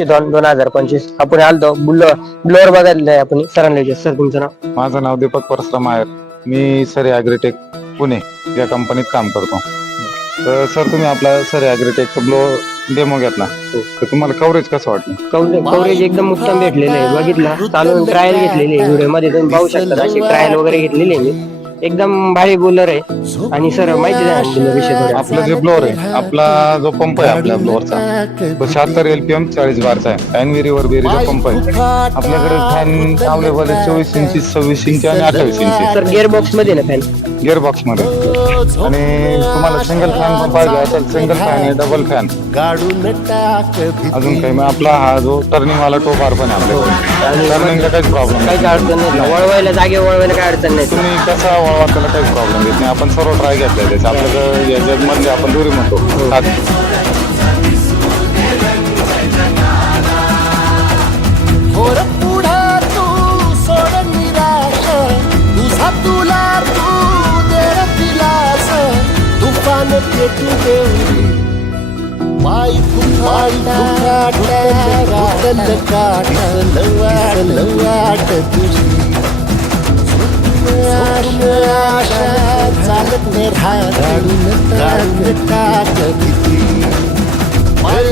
दोन दोन हजार पंचवीस. आपण आलतो बुल्लो ब्लोअर बघायला आहे आपण. सरांना सर तुमचं नाव? माझं नाव दीपक परशुराम आहेर. मी सर ॲग्रीटेक पुणे. या कंपनीत काम करतो. तर सर तुम्ही आपला सर ॲग्रीटेकचा ब्लो डेमो घेतला. तर तुम्हाला कव्हरेज कसं वाटलं? कव्हरेज कव्हरेज एकदम उत्तम भेटलेलं आहे. बघितला. चालून ट्रायल घेतलेली आहे. व्हिडिओमध्ये तुम्ही पाहू शकता. अशी ट्रायल वगैरे घेतलेली आहे मी. एकदम भारी बोलर आहे. आणि सर माहिती द्या आपलं जे ब्लोअर आहे आपला जो पंप आहे आपल्या ब्लोअरचा तो शहात्तर एलपीएम चाळीस बारचा आहे. फॅन वेरीवर बेरी जो पंप आहे. आपल्याकडे फॅन अवेलेबल आहे चोवीस इंची सव्वीस इंची आणि अठ्ठावीस इंची सर गिअर बॉक्समध्ये ना फॅन गिअर बॉक्समध्ये. आणि तुम्हाला सिंगल फॅन पण पाहिजे असेल सिंगल फॅन आहे डबल फॅन अजून काही मग आपला हा जो टर्निंग वाला टोप आर पण आहे आपल्याकडे. टर्निंगला काहीच प्रॉब्लेम काहीच अडचण नाही. वळवायला जागे वळवायला काय अडचण नाही. तुम्ही कसा वळवा त्याला काहीच प्रॉब्लेम येत नाही. आपण सर्व ट्राय घेतलाय त्याचे. आपल्याकडे या जगमधले आपण दुरी म्हणतो. तुफान पेटू देऊ पाय फुकाट गुतल काट लवाट लवाट तुझी आशा चालत राहून काढून टाक भीती आशा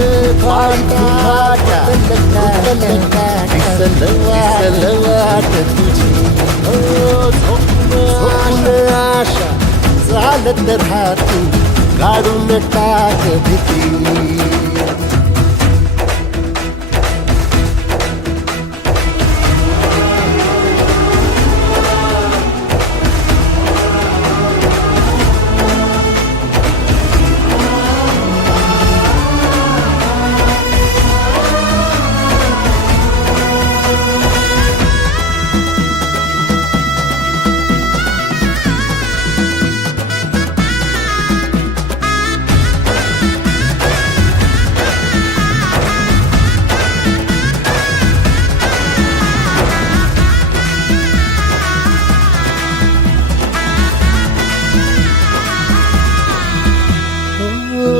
चालत राहतो. काढून टाक भीती.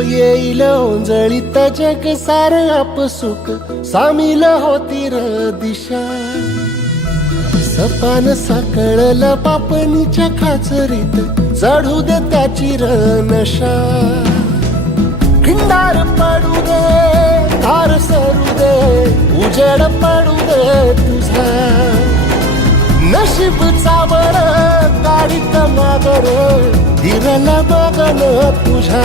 येईल ओंजळीत जग सार आपसुक सामील होती र दिशा. सपान साकळला पापणीच्या खाचरीत. चढू दे त्याची र नशा खिंडार पडू दे धार सरू दे उजेड पडू दे तुझा. नशीब चावर गाडीत मागर हिरला बघन तुझा.